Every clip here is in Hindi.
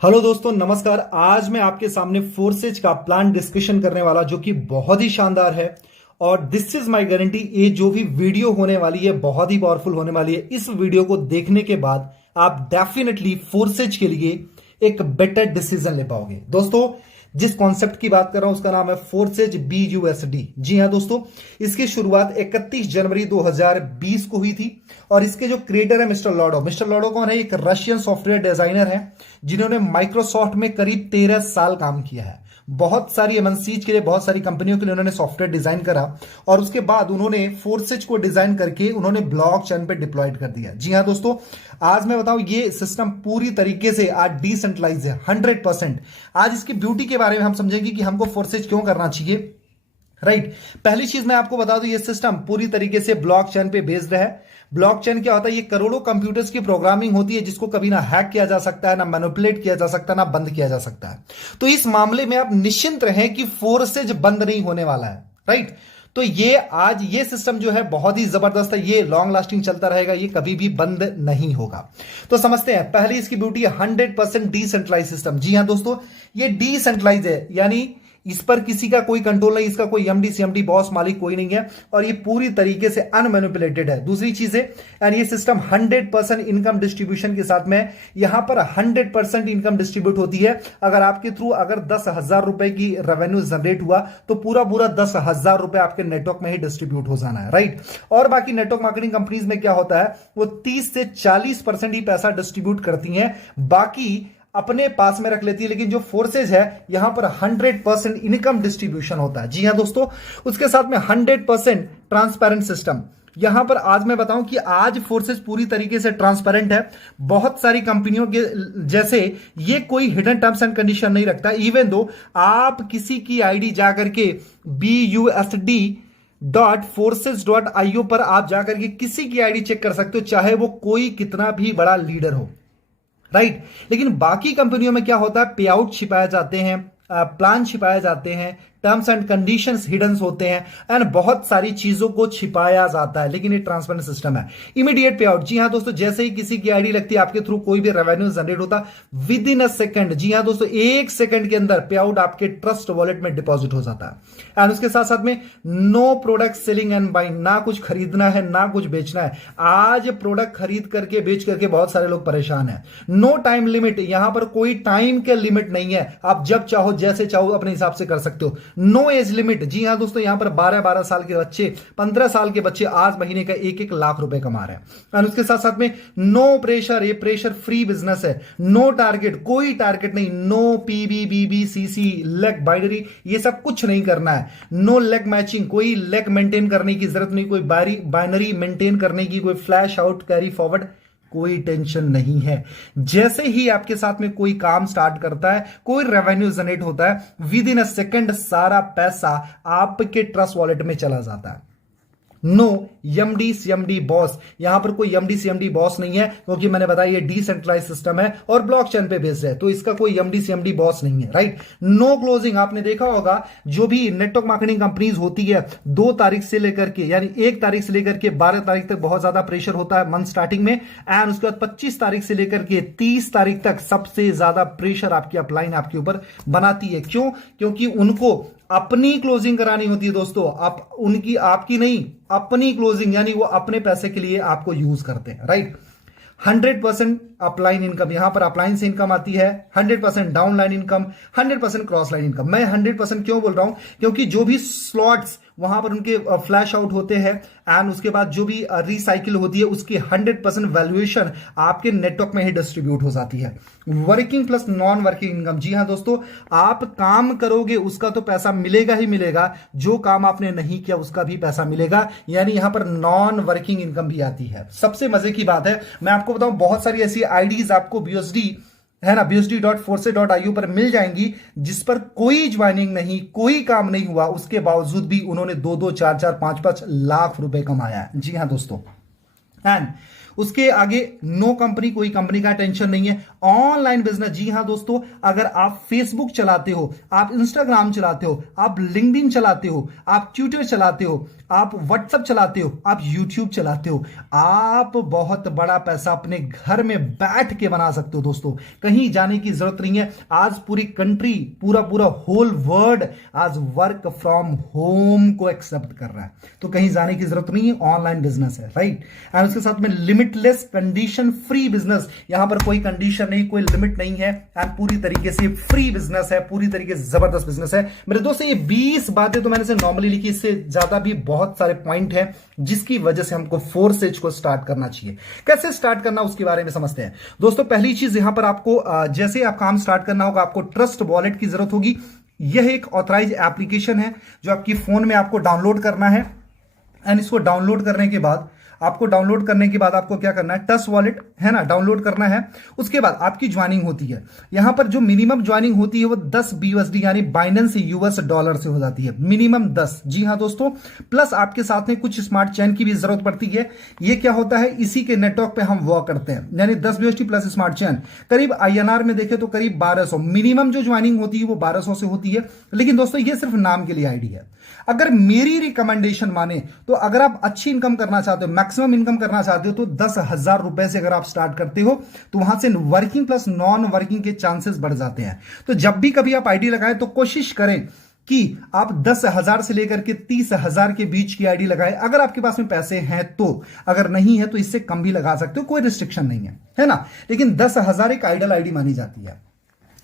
हेलो दोस्तों, नमस्कार। आज मैं आपके सामने फोर्सेज का प्लान डिस्कशन करने वाला जो कि बहुत ही शानदार है। और दिस इज माय गारंटी, ये जो भी वीडियो होने वाली है बहुत ही पावरफुल होने वाली है। इस वीडियो को देखने के बाद आप डेफिनेटली फोर्सेज के लिए एक बेटर डिसीजन ले पाओगे। दोस्तों, जिस कॉन्सेप्ट की बात कर रहा हूं उसका नाम है फोर्सेज BUSD। जी हां दोस्तों, इसकी शुरुआत 31 जनवरी 2020 को हुई थी। और इसके जो क्रिएटर है मिस्टर लॉडो। मिस्टर लॉडो कौन है? एक रशियन सॉफ्टवेयर डिजाइनर है जिन्होंने माइक्रोसॉफ्ट में करीब 13 साल काम किया है। बहुत सारी एमएनसीज के लिए, बहुत सारी कंपनियों के लिए उन्होंने सॉफ्टवेयर डिजाइन करा। और उसके बाद उन्होंने फोर्सेज को डिजाइन करके उन्होंने ब्लॉकचेन पे डिप्लॉयड कर दिया। जी हां दोस्तों, आज मैं बताऊं ये सिस्टम पूरी तरीके से आज डिसेंट्रलाइज है 100%। आज इसकी ब्यूटी के बारे में हम समझेंगे कि हमको फोर्सेज क्यों करना चाहिए। राइट, पहली चीज मैं आपको बता दूं, ये सिस्टम पूरी तरीके से ब्लॉकचेन पे बेस्ड है। ब्लॉकचेन क्या होता है? ये करोड़ों कंप्यूटर्स की प्रोग्रामिंग होती है जिसको कभी ना हैक किया जा सकता है, ना मैनिपुलेट किया जा सकता है, ना बंद किया जा सकता है। तो इस मामले में आप निश्चिंत रहें कि फोर्सेज बंद नहीं होने वाला है। राइट, तो ये आज ये सिस्टम जो है बहुत ही जबरदस्त है। ये लॉन्ग लास्टिंग चलता रहेगा, ये कभी भी बंद नहीं होगा। तो समझते हैं, पहली इसकी ब्यूटी है 100% डिसेंट्रलाइज सिस्टम। जी हां दोस्तों, ये डिसेंट्रलाइज है, यानी इस पर किसी का कोई कंट्रोल नहीं, इसका कोई एमडी सीएमडी बॉस मालिक कोई नहीं है। और ये पूरी तरीके से अनमैनिपुलेटेड है। दूसरी चीज है, एंड ये सिस्टम 100% इनकम डिस्ट्रीब्यूशन के साथ में, यहां पर 100% इनकम डिस्ट्रीब्यूट होती है। अगर आपके थ्रू अगर 10,000 रुपए की रेवेन्यू जनरेट हुआ तो पूरा पूरा 10,000 रुपए आपके नेटवर्क में ही डिस्ट्रीब्यूट हो जाना है। राइट, और बाकी नेटवर्क मार्केटिंग कंपनीज में क्या होता है, वो 30 से 40% ही पैसा डिस्ट्रीब्यूट करती हैं, बाकी अपने पास में रख लेती है। लेकिन जो फोर्सेज है यहां पर 100% इनकम डिस्ट्रीब्यूशन होता है। जी हां दोस्तों, उसके साथ में 100% ट्रांसपेरेंट सिस्टम। यहां पर आज मैं बताऊं कि आज फोर्सेज पूरी तरीके से ट्रांसपेरेंट है। बहुत सारी कंपनियों के जैसे ये कोई हिडन टर्म्स एंड कंडीशन नहीं रखता। इवन दो आप किसी की आईडी जाकर के BUSD.forces.io पर आप जाकर के किसी की आईडी चेक कर सकते हो, चाहे वो कोई कितना भी बड़ा लीडर हो। राइट, लेकिन बाकी कंपनियों में क्या होता है, पे आउट छिपाए जाते हैं, प्लान छिपाए जाते हैं, टर्म्स एंड कंडीशंस हिडन होते हैं, एंड बहुत सारी चीजों को छिपाया जाता है। लेकिन ये ट्रांसपेरेंट सिस्टम है। इमीडिएट पे आउट। जी हां दोस्तों, जैसे ही किसी की आईडी लगती है, आपके थ्रू कोई भी रेवेन्यू जनरेट होता, विद इन अ सेकंड, जी हां दोस्तों, 1 सेकंड के अंदर पे आउट आपके ट्रस्ट वॉलेट में डिपॉजिट हो जाता है। एंड उसके साथ साथ में no product selling and buying, ना कुछ खरीदना है ना कुछ बेचना है। आज प्रोडक्ट खरीद करके बेच करके बहुत सारे लोग परेशान हैं। नो टाइम लिमिट, यहां पर कोई टाइम के लिमिट नहीं है। आप जब चाहो जैसे चाहो अपने हिसाब से कर सकते हो। No age limit. जी हां दोस्तों, यहां पर 12-12 साल के बच्चे, 15 साल के बच्चे आज महीने का 1-1 लाख रुपए कमा रहे हैं। और उसके साथ साथ में नो प्रेशर, ये प्रेशर फ्री बिजनेस है। नो टारगेट, कोई टारगेट नहीं। नो पीबी बीबी सीसी लेग बाइनरी, ये सब कुछ नहीं करना है। नो लेग मैचिंग, कोई लेग मेंटेन करने की जरूरत नहीं, कोई बाइनरी मेंटेन करने की, कोई फ्लैश आउट कैरी फॉरवर्ड, कोई टेंशन नहीं है। जैसे ही आपके साथ में कोई काम स्टार्ट करता है, कोई रेवेन्यू जनरेट होता है, विद इन अ सेकंड सारा पैसा आपके ट्रस्ट वॉलेट में चला जाता है। नो एमडी सीएमडी बॉस, यहां पर कोई एमडी सीएमडी बॉस नहीं है, क्योंकि मैंने बताया ये डिसेंट्रलाइज सिस्टम है और ब्लॉकचेन पे बेस्ड है, तो इसका कोई एमडी सीएमडी बॉस नहीं है। Right, no closing. आपने देखा होगा जो भी नेटवर्क मार्केटिंग कंपनीज होती है, 2 तारीख से लेकर के, यानी 1 तारीख से लेकर के 12 तारीख तक बहुत ज्यादा प्रेशर होता है मंथ स्टार्टिंग में। एंड उसके बाद 25 तारीख से लेकर के 30 तारीख तक सबसे ज्यादा प्रेशर आपकी अपलाइन आपके ऊपर बनाती है। क्यों? क्योंकि उनको अपनी क्लोजिंग करानी होती है दोस्तों। आप उनकी, आपकी नहीं, अपनी क्लोजिंग, यानी वो अपने पैसे के लिए आपको यूज करते हैं। राइट, 100% अपलाइन इनकम, यहां पर अपलाइन से इनकम आती है, 100% down line income, 100% cross line income. मैं 100% क्यों बोल रहा हूं? क्योंकि जो भी स्लॉट्स वहां पर उनके फ्लैश आउट होते हैं, एंड उसके बाद जो भी रिसाइकिल होती है, उसकी 100% वैल्यूएशन आपके नेटवर्क में ही डिस्ट्रीब्यूट हो जाती है। Working plus non working income. जी हां दोस्तों, आप काम करोगे उसका तो पैसा मिलेगा ही मिलेगा, जो काम आपने नहीं किया उसका भी पैसा मिलेगा, यानी यहां पर नॉन वर्किंग इनकम भी आती है। सबसे मजे की बात है, मैं आपको बताऊं, बहुत सारी ऐसी आईडीज आपको BUSD है ना, BUSD.forces.io पर मिल जाएंगी जिस पर कोई ज्वाइनिंग नहीं, कोई काम नहीं हुआ, उसके बावजूद भी उन्होंने 2-2, 4-4, 5-5 लाख रुपए कमाया है। जी हां दोस्तों, एंड उसके आगे नो कंपनी, कोई कंपनी का टेंशन नहीं है। Online business. जी हां दोस्तों, अगर आप फेसबुक चलाते हो, आप इंस्टाग्राम चलाते हो, आप लिंक्डइन चलाते हो, आप ट्विटर चलाते हो, आप व्हाट्सएप चलाते हो, आप यूट्यूब चलाते हो, आप बहुत बड़ा पैसा अपने घर में बैठ के बना सकते हो दोस्तों। कहीं जाने की जरूरत नहीं है। आज पूरी कंट्री, पूरा पूरा होल वर्ल्ड आज वर्क फ्रॉम होम को एक्सेप्ट कर रहा है, तो कहीं जाने की जरूरत नहीं है। ऑनलाइन बिजनेस है, राइट। एंड उसके साथ में लिमिटलेस कंडीशन फ्री बिजनेस। यहां पर कोई कंडीशन नहीं, कोई लिमिट नहीं है, एंड पूरी तरीके से फ्री बिजनेस है, पूरी तरीके से जबरदस्त बिजनेस है मेरे दोस्तों। ये 20 बातें तो मैंने से नॉर्मली लिखी, इससे ज्यादा भी बहुत सारे पॉइंट हैं जिसकी वजह से हमको 4 स्टेज को स्टार्ट करना चाहिए। कैसे स्टार्ट करना उसके बारे में समझते हैं दोस्तों। पहली चीज यहां पर आपको जैसे आप काम स्टार्ट करना होगा, आपको ट्रस्ट वॉलेट की जरूरत होगी। यह एक ऑथराइज एप्लीकेशन है जो आपकी फोन में आपको डाउनलोड करना है। एंड इसको डाउनलोड करने के बाद आपको क्या करना है, ट्रस्ट वॉलेट है ना, डाउनलोड करना है। उसके बाद आपकी ज्वाइनिंग होती है। यहां पर जो मिनिमम ज्वाइनिंग होती है वो 10 BUSD यानी बाइनेंस यूएस डॉलर से हो जाती है, मिनिमम 10। जी हां दोस्तों, प्लस आपके साथ में कुछ स्मार्ट चेन की भी जरूरत पड़ती है। ये क्या होता है, इसी के नेटवर्क पे हम वर्क करते हैं, यानी 10 BUSD प्लस स्मार्ट चेन। करीब INR में देखें तो करीब 1200 मिनिमम जो ज्वाइनिंग होती है वो 1200 से होती है। लेकिन दोस्तों ये सिर्फ नाम के लिए आईडी है। अगर मेरी रिकमेंडेशन माने तो अगर आप अच्छी इनकम करना चाहते हो, मैक्सिमम इनकम करना चाहते हो, तो 10,000 रुपए से अगर आप स्टार्ट करते हो तो वहां से वर्किंग प्लस नॉन वर्किंग के चांसेस बढ़ जाते हैं। तो जब भी कभी आप आईडी लगाएं तो कोशिश करें कि आप 10,000 से लेकर के 30,000 के बीच की आईडी लगाएं, अगर आपके पास में पैसे हैं तो। अगर नहीं है तो इससे कम भी लगा सकते हो, कोई रिस्ट्रिक्शन नहीं है ना। लेकिन 10,000 एक आइडल आईडी मानी जाती है।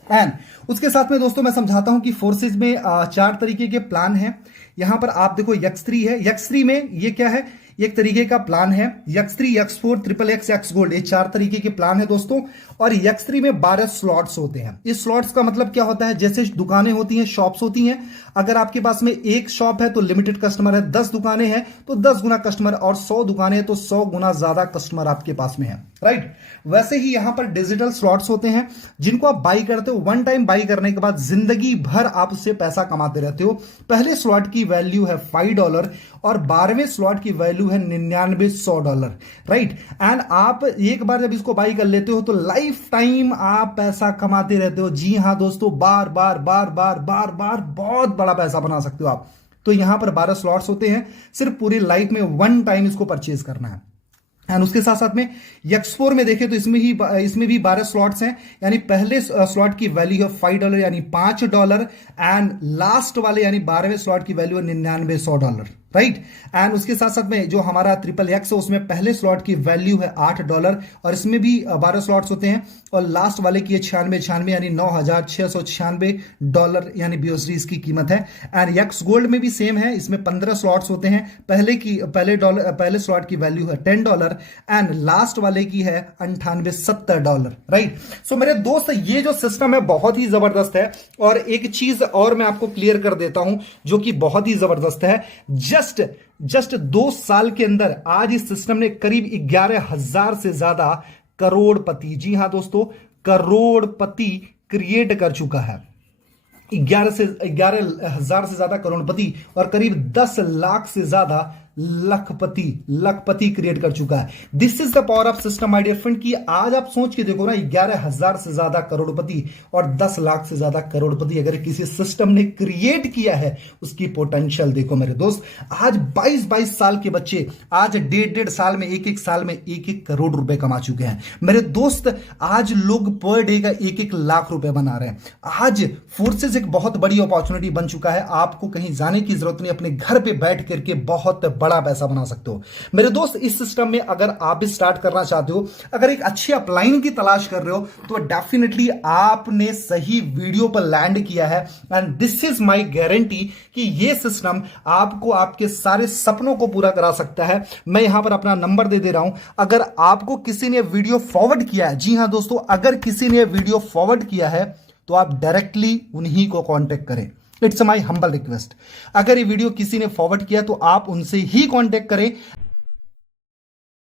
एंड उसके साथ में दोस्तों मैं समझाता हूं कि फोर्सेज में 4 तरीके के प्लान हैं। यहां पर आप देखो X3 है। X3 में ये क्या है, एक तरीके का प्लान है। X3, X4, XXX, X gold, ये 4 तरीके के प्लान है दोस्तों। और X3 में 12 स्लॉट्स होते हैं। इस स्लॉट्स का मतलब क्या होता है, जैसे दुकानें होती हैं, शॉप्स होती हैं। अगर आपके पास में एक शॉप है तो लिमिटेड कस्टमर है, 10 दुकानें हैं तो 10 गुना कस्टमर, और 100 दुकानें हैं तो 100 गुना ज्यादा कस्टमर आपके पास में है, राइट। वैसे ही यहां पर डिजिटल स्लॉट्स होते हैं जिनको आप बाई करते हो। वन टाइम बाई करने के बाद जिंदगी भर आप उससे पैसा कमाते रहते हो। पहले स्लॉट की वैल्यू है $5 और 12वें स्लॉट की वैल्यू है $99-100, राइट। एंड आप एक बार जब इसको बाई कर लेते हो तो लाइफ टाइम आप पैसा कमाते रहते हो। जी हां दोस्तों, बार बार बार बार बार बार बहुत बड़ा पैसा बना सकते हो आप। तो यहां पर 12 स्लॉट्स होते हैं, सिर्फ पूरी लाइफ में वन टाइम इसको परचेज करना है। एंड उसके साथ साथ में X4 में देखें तो इसमें भी 12 स्लॉट्स हैं, यानी पहले स्लॉट की वैल्यू है $5 यानी $5, एंड लास्ट वाले यानी 12वें स्लॉट की वैल्यू है $99-100, राइट। एंड उसके साथ साथ में जो हमारा XXX है उसमें पहले स्लॉट की वैल्यू है $8 और इसमें भी 12 स्लॉट्स होते हैं, और लास्ट वाले की है 96 यानी $9,696 यानी BUSD इसकी कीमत है। एंड X गोल्ड में भी सेम है, इसमें 15 स्लॉट्स होते हैं। पहले स्लॉट की वैल्यू है $10 एंड लास्ट वाले की है $98-70, राइट। सो मेरे दोस्त, ये जो सिस्टम है बहुत ही जबरदस्त है। और एक चीज और मैं आपको क्लियर कर देता हूं जो कि बहुत ही जबरदस्त है। जस्ट 2 साल के अंदर आज इस सिस्टम ने करीब 11,000 से ज्यादा करोड़पति, जी हां दोस्तों, करोड़पति क्रिएट कर चुका है। 11,000 से ज्यादा करोड़पति और करीब 10 लाख से ज्यादा लखपति क्रिएट कर चुका है। This is the power of system my dear friend, कि आज आप सोच के देखो ना, 11,000 से ज्यादा करोड़पति और 10 लाख से ज्यादा करोड़पति अगर किसी सिस्टम ने क्रिएट किया है, उसकी पोटेंशियल देखो मेरे दोस्त। आज 22 साल के बच्चे आज 1.5 साल में, एक साल में 1 करोड़ रुपए कमा चुके हैं मेरे दोस्त। आज लोग पर डे का 1 लाख रुपए बना रहे हैं। आज फोर्सेज एक बहुत बड़ी अपॉर्चुनिटी बन चुका है। आपको कहीं जाने की जरूरत नहीं, अपने घर पे बैठ करके बहुत बड़ा पैसा बना सकते हो मेरे दोस्त। इस सिस्टम में अगर आप भी स्टार्ट करना चाहते हो, अगर एक अच्छी अपलाइन की तलाश कर रहे हो, तो डेफिनेटली आपने सही वीडियो पर लैंड किया है। And this is my guarantee कि ये सिस्टम आपको आपके सारे सपनों को पूरा करा सकता है। मैं यहां पर अपना नंबर दे रहा हूं, अगर आपको किसी ने वीडियो फॉरवर्ड किया है, जी हां दोस्तों, अगर किसी ने वीडियो फॉरवर्ड किया है तो आप डायरेक्टली उन्हीं को कांटेक्ट करें। It's my humble request. अगर ये वीडियो किसी ने फॉरवर्ड किया तो आप उनसे ही कांटेक्ट करें।